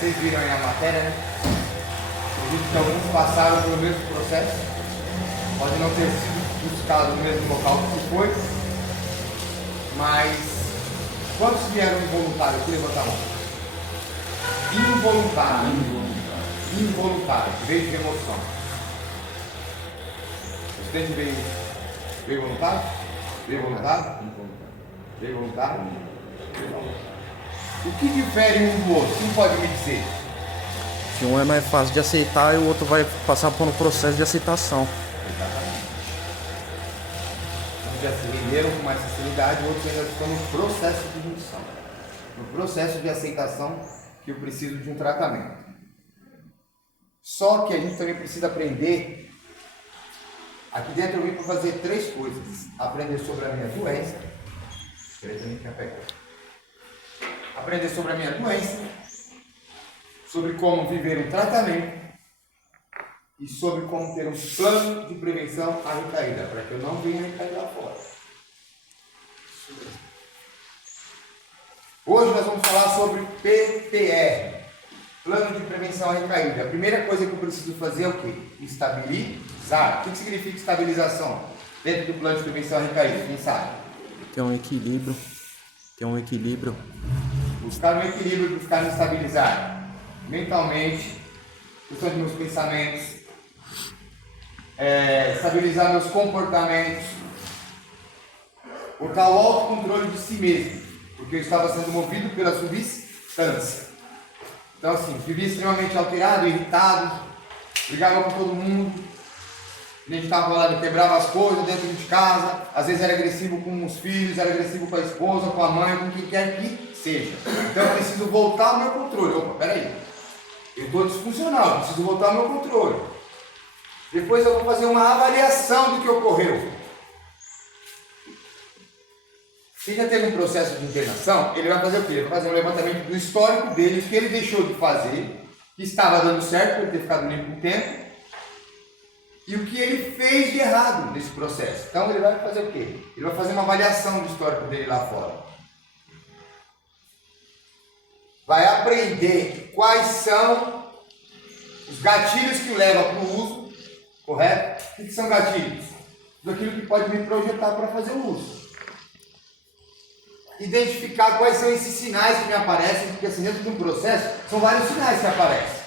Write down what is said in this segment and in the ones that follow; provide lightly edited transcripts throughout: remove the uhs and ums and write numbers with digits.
Vocês viram aí a matéria, né? Acredito que alguns passaram pelo mesmo processo. Pode não ter sido buscado no mesmo local que foi. Mas quantos vieram involuntários? Que levanta a mão. Involuntário. Involuntário. Veio de emoção. O estudante veio voluntário? Veio voluntário? Veio voluntário? O que difere um do outro? Quem pode me dizer? Que um é mais fácil de aceitar e o outro vai passar por um processo de aceitação. Exatamente. Uns já se renderam com mais facilidade, outros ainda estão no processo de junção. No processo de aceitação que eu preciso de um tratamento. Só que a gente também precisa aprender. Aqui dentro eu vim para fazer 3 coisas. Aprender sobre a minha doença. Aprender sobre a minha doença. Sobre como viver um tratamento. E sobre como ter um plano de prevenção à recaída. Para que eu não venha recair lá fora. Hoje nós vamos falar sobre PPR. Plano de prevenção à recaída. A primeira coisa que eu preciso fazer é o quê? Estabilizar. O que significa estabilização? Dentro do plano de prevenção à recaída, quem sabe? Ter um equilíbrio. Buscar um equilíbrio, buscar me estabilizar. Mentalmente, questão de meus pensamentos, estabilizar meus comportamentos, botar o autocontrole de si mesmo, porque eu estava sendo movido pela substância. Então assim, vivia extremamente alterado, irritado, brigava com todo mundo, a gente estava falando, quebrava as coisas dentro de casa, às vezes era agressivo com os filhos, era agressivo com a esposa, com a mãe, com quem quer que seja. Então eu preciso voltar ao meu controle. Opa, peraí, eu estou disfuncional, eu preciso voltar ao meu controle. Depois eu vou fazer uma avaliação do que ocorreu. Se já teve um processo de internação, ele vai fazer o quê? Ele vai fazer um levantamento do histórico dele, o que ele deixou de fazer, que estava dando certo, por ele ter ficado limpo um tempo, e o que ele fez de errado nesse processo. Então ele vai fazer o quê? Ele vai fazer uma avaliação do histórico dele lá fora. Vai aprender quais são os gatilhos que o levam para o uso, correto? O que são gatilhos? Tudo aquilo que pode me projetar para fazer o uso. Identificar quais são esses sinais que me aparecem, porque assim, dentro de um processo, são vários sinais que aparecem.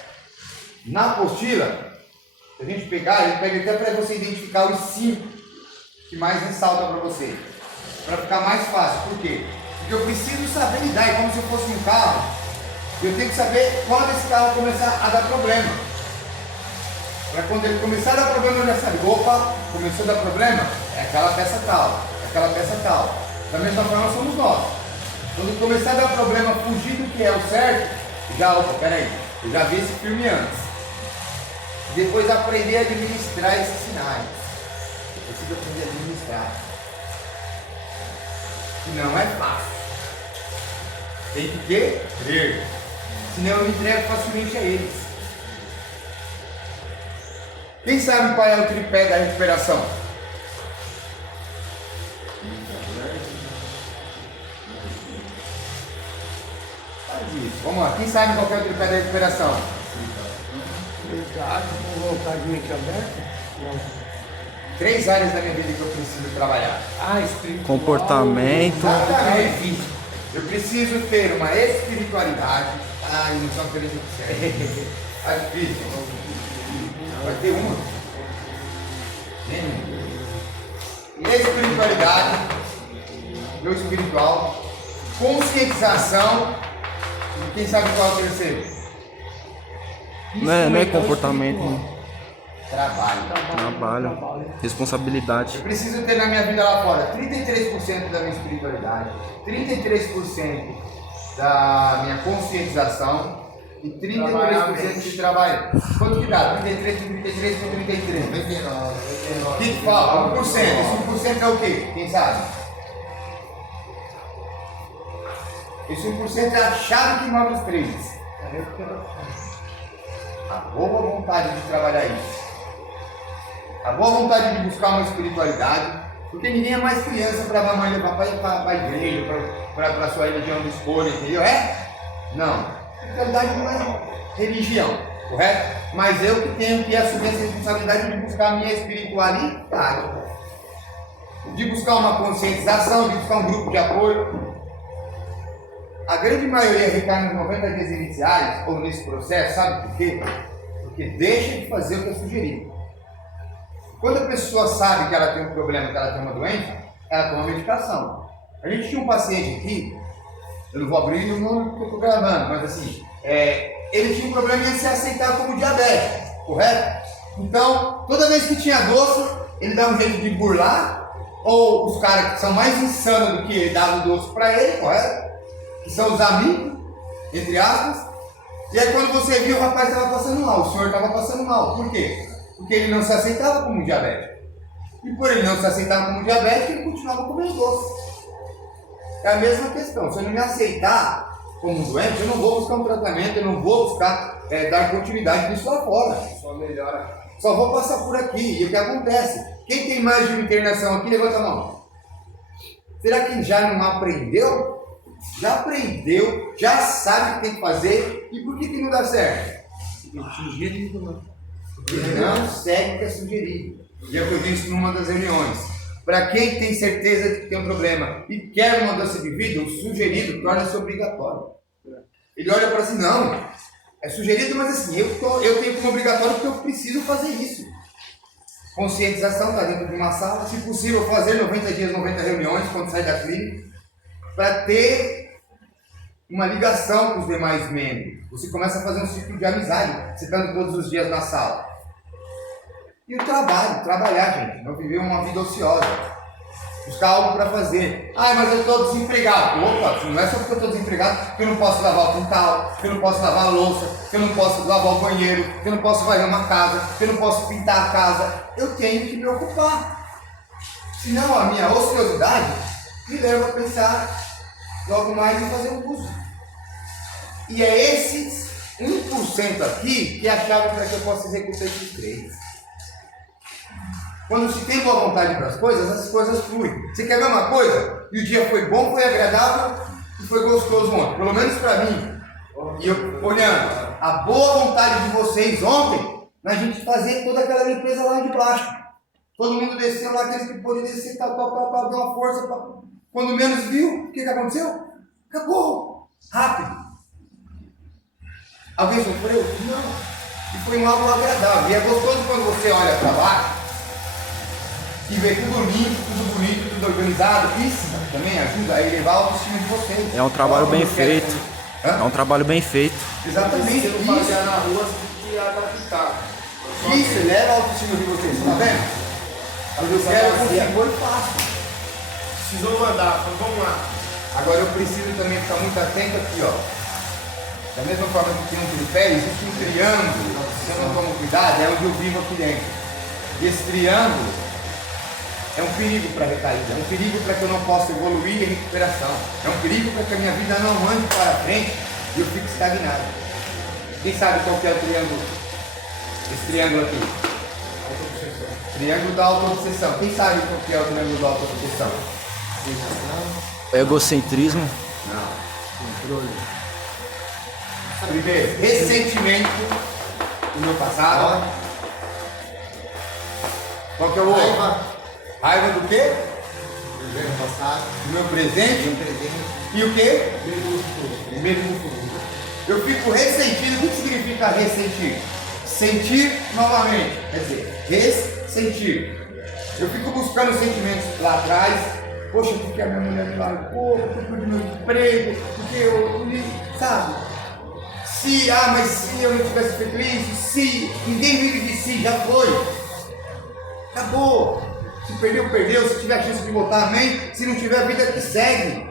Na apostila, se a gente pegar, ele pega até para você identificar os 5 que mais ressaltam para você, para ficar mais fácil. Por quê? Porque eu preciso saber lidar, é como se eu fosse um carro, eu tenho que saber quando esse carro começar a dar problema. Para quando ele começar a dar problema, eu já sabe, opa, começou a dar problema, é aquela peça tal, é aquela peça tal. Da mesma forma somos nós. Quando começar a dar problema, fugir do que é o certo, opa, peraí, eu já vi esse filme antes. Depois aprender a administrar esses sinais. Eu preciso aprender a administrar. E não é fácil. Tem que querer. Senão eu me entrego facilmente a eles. Quem sabe qual é o tripé da recuperação? Isso. Vamos lá, quem sabe qual é o tripé da recuperação? Com vontade de mente aberta? Não. 3 áreas da minha vida que eu preciso trabalhar. Espiritual. Comportamento. Exatamente. Eu preciso ter uma espiritualidade. Não são inteligência. Tá difícil. Vai ter uma. Espiritualidade. Meu espiritual. Conscientização. E quem sabe qual é o terceiro? Não é comportamento, não. Trabalho. Responsabilidade. Eu preciso ter na minha vida lá fora 33% da minha espiritualidade, 33% da minha conscientização e 33% de trabalho. Quanto que dá? 33 com 33 com 33. 29. O que falta? 1%. Esse 1% é o quê? Quem sabe? Esse 1% é a chave que move os 3. A boa vontade de trabalhar isso. A boa vontade de buscar uma espiritualidade. Porque ninguém é mais criança para a mamãe levar para a igreja, para a sua religião de escolha, entendeu? Não. Espiritualidade não é religião, correto? Mas eu que tenho que assumir essa responsabilidade de buscar a minha espiritualidade, de buscar uma conscientização, de buscar um grupo de apoio. A grande maioria recai nos 90 dias iniciais, ou nesse processo, sabe por quê? Porque deixa de fazer o que é sugerido. Quando a pessoa sabe que ela tem um problema, que ela tem uma doença, ela toma medicação. A gente tinha um paciente aqui, eu não vou abrir o nome porque eu estou gravando, mas assim, ele tinha um problema em se aceitar como diabético, correto? Então, toda vez que tinha doce, ele dava um jeito de burlar, ou os caras que são mais insanos do que ele davam doce para ele, correto? Que são os amigos, entre aspas. E aí quando você viu, o rapaz estava passando mal, o senhor estava passando mal. Por quê? Porque ele não se aceitava como diabético. E por ele não se aceitar como diabético, ele continuava comendo doce. É a mesma questão. Se eu não me aceitar como um doente, eu não vou buscar um tratamento, eu não vou buscar dar continuidade disso lá fora. Só melhora. Só vou passar por aqui. E o que acontece? Quem tem mais de uma internação aqui, levanta a mão. Será que já não aprendeu? Já aprendeu, já sabe o que tem que fazer. E por que não dá certo? Sugerido, não. Porque não segue o que é sugerido. E é o que eu disse numa das reuniões. Para quem tem certeza de que tem um problema e quer uma mudança de vida, o sugerido torna-se obrigatório. Ele olha para assim, não, é sugerido, mas assim, eu tenho como obrigatório porque eu preciso fazer isso. Conscientização está dentro de uma sala, se possível fazer 90 dias, 90 reuniões quando sai da clínica, para ter uma ligação com os demais membros. Você começa a fazer um ciclo de amizade, você estando todos os dias na sala. E o trabalho, trabalhar, gente, não viver uma vida ociosa. Buscar algo para fazer. Ah, mas eu estou desempregado. Opa, não é só porque eu estou desempregado que eu não posso lavar o quintal, que eu não posso lavar a louça, que eu não posso lavar o banheiro, que eu não posso varrer uma casa, que eu não posso pintar a casa. Eu tenho que me ocupar. Senão a minha ociosidade me leva a pensar logo mais em fazer um curso. E é esses 1% aqui que é a chave para que eu possa executar esses 3. Quando se tem boa vontade para as coisas, essas coisas fluem. Você quer ver uma coisa? E o dia foi bom, foi agradável e foi gostoso ontem. Pelo menos para mim. E eu olhando a boa vontade de vocês ontem, na gente fazer toda aquela limpeza lá de baixo. Todo mundo desceu lá, aqueles que pôde descer, tal, deu uma força. Quando menos viu, o que aconteceu? Acabou. Rápido. Alguém sofreu? Não. E foi algo agradável. E é gostoso quando você olha para baixo e vê tudo limpo, tudo bonito, tudo organizado. Isso também ajuda a elevar a autoestima de vocês. É um trabalho bem feito. É um trabalho bem feito. Exatamente. Se não fazer na rua, você tem que adaptar. Isso eleva a autoestima de vocês. Tá vendo? Eu quero conseguir, foi fácil. Precisou mandar, então vamos lá. Agora eu preciso também ficar muito atento aqui, ó. Da mesma forma que tem um tripé, existe um triângulo. Se eu não tomo cuidado, é onde eu vivo aqui dentro. E esse triângulo é um perigo para a recaída, é um perigo para que eu não possa evoluir em recuperação, é um perigo para que a minha vida não ande para frente e eu fique estagnado. Quem sabe qual que é o triângulo? Esse triângulo aqui. Triângulo da autoobsessão. Quem sabe qual que é o triângulo da autoobsessão? Egocentrismo. Não. Controle. Primeiro, ressentimento do meu passado. Qual que é o outro? Raiva do quê? Do passado. Do meu presente. E o quê? Medo do futuro. Eu fico ressentido. O que significa ressentir? Sentir novamente. Quer dizer, ressentir. Eu fico buscando sentimentos lá atrás. Poxa, porque a minha mulher me largou, porque eu perdi meu emprego, porque eu sabe? Mas se eu não tivesse feito isso, se ninguém vive de si, já foi. Acabou. Se perdeu, perdeu. Se tiver a chance de voltar, amém. Se não tiver, a vida que segue.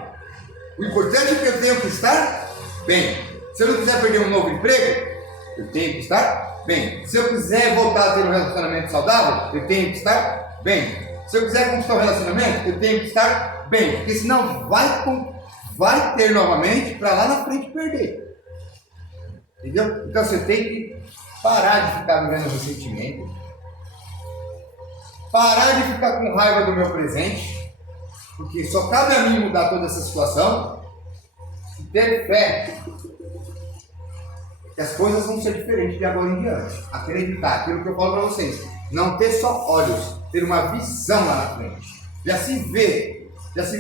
O importante é que eu tenho que estar bem. Se eu não quiser perder um novo emprego, eu tenho que estar bem. Se eu quiser voltar a ter um relacionamento saudável, eu tenho que estar bem. Se eu quiser conquistar um relacionamento, eu tenho que estar bem. Porque senão vai ter novamente para lá na frente perder. Entendeu? Então você tem que parar de ficar vivendo ressentimento. Parar de ficar com raiva do meu presente. Porque só cabe a mim mudar toda essa situação. E ter fé que as coisas vão ser diferentes de agora em diante. Acreditar, aquilo que eu falo para vocês. Não ter só olhos, ter uma visão lá na frente. Já se vê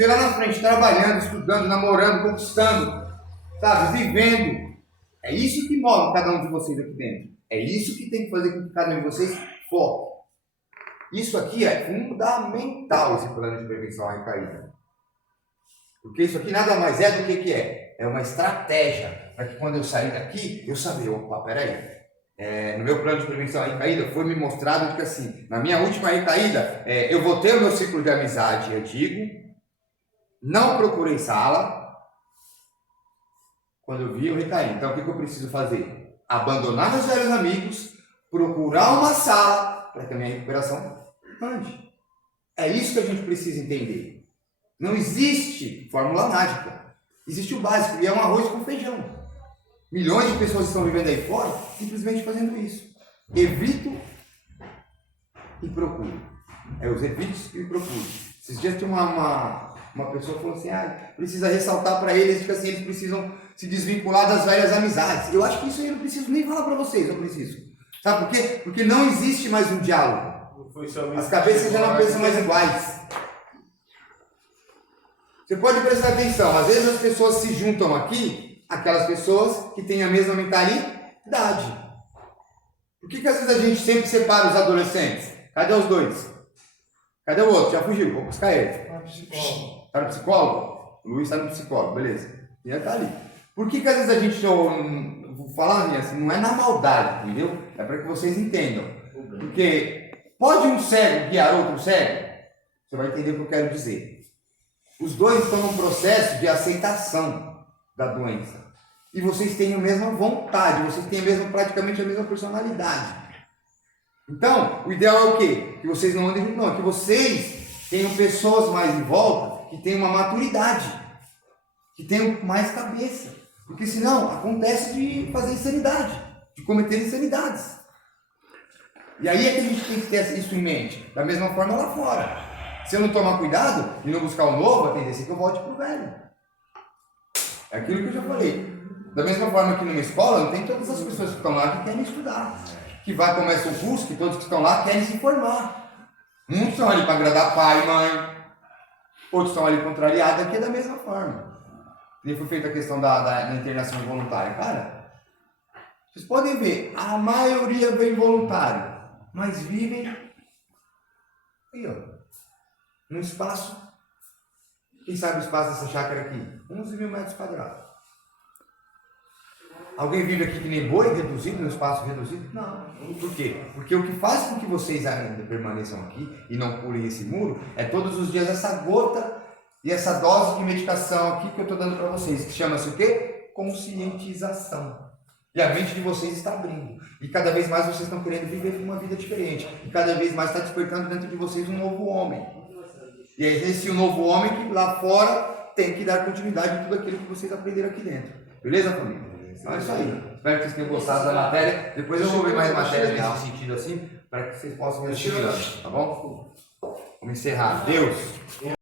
lá na frente, trabalhando, estudando, namorando, conquistando, sabe, vivendo. É isso que move cada um de vocês aqui dentro. É isso que tem que fazer com que cada um de vocês foque. Isso aqui é fundamental, esse plano de prevenção à recaída. Porque isso aqui nada mais é do que é? É uma estratégia para que quando eu sair daqui, eu saber, opa, peraí. No meu plano de prevenção à recaída foi me mostrado que assim, na minha última recaída, eu vou ter o meu ciclo de amizade antigo, não procurei sala, quando eu vi eu recaí. Então o que eu preciso fazer? Abandonar meus velhos amigos, procurar uma sala para que a minha recuperação ande. É isso que a gente precisa entender. Não existe fórmula mágica. Existe o básico, e é um arroz com feijão. Milhões de pessoas estão vivendo aí fora simplesmente fazendo isso. Evito e procuro. Os evitos e procuro. Esses dias tinha uma pessoa que falou assim, precisa ressaltar para eles que assim, eles precisam se desvincular das velhas amizades. Eu acho que isso aí eu não preciso nem falar para vocês, eu preciso. Sabe por quê? Porque não existe mais um diálogo. As cabeças já não pensam mais iguais. Você pode prestar atenção, às vezes as pessoas se juntam aqui, aquelas pessoas que têm a mesma mentalidade. Por que às vezes a gente sempre separa os adolescentes? Cadê os dois? Cadê o outro? Já fugiu, vou buscar ele. Está no psicólogo? O Luiz está no psicólogo, beleza. E ele está ali. Por que às vezes a gente, vou falar assim, não é na maldade, entendeu? É para que vocês entendam. Porque pode um cego guiar outro cego? Você vai entender o que eu quero dizer. Os dois estão num processo de aceitação da doença. E vocês têm a mesma vontade, vocês têm praticamente a mesma personalidade. Então, o ideal é o quê? Que vocês não andem juntos, não. Que vocês tenham pessoas mais em volta que tenham uma maturidade, que tenham mais cabeça. Porque senão acontece de fazer insanidade, de cometer insanidades. E aí é que a gente tem que ter isso em mente. Da mesma forma lá fora. Se eu não tomar cuidado e não buscar o novo, a tendência é que eu volte pro velho. É aquilo que eu já falei. Da mesma forma que numa escola, não tem todas as pessoas que estão lá que querem estudar. Que vai começar o curso, que todos que estão lá querem se formar. Muitos estão ali para agradar pai e mãe. Outros estão ali contrariados, aqui é da mesma forma. E foi feita a questão da internação voluntária. Cara, vocês podem ver, a maioria vem voluntário, mas vivem aí, ó, num espaço. Quem sabe o espaço dessa chácara aqui? 11.000 metros quadrados. Alguém vive aqui que nem boi, reduzido, no espaço reduzido? Não. Por quê? Porque o que faz com que vocês ainda permaneçam aqui e não pulem esse muro é todos os dias essa gota e essa dose de medicação aqui que eu estou dando para vocês, que chama-se o quê? Conscientização. E a mente de vocês está abrindo. E cada vez mais vocês estão querendo viver uma vida diferente. E cada vez mais está despertando dentro de vocês um novo homem. E é esse novo homem que lá fora tem que dar continuidade em tudo aquilo que vocês aprenderam aqui dentro. Beleza, família? Então é isso aí. Espero que vocês tenham gostado da matéria. Depois eu vou ver mais matérias nesse sentido assim, para que vocês possam ir assistir, tá bom? Vamos encerrar. Deus.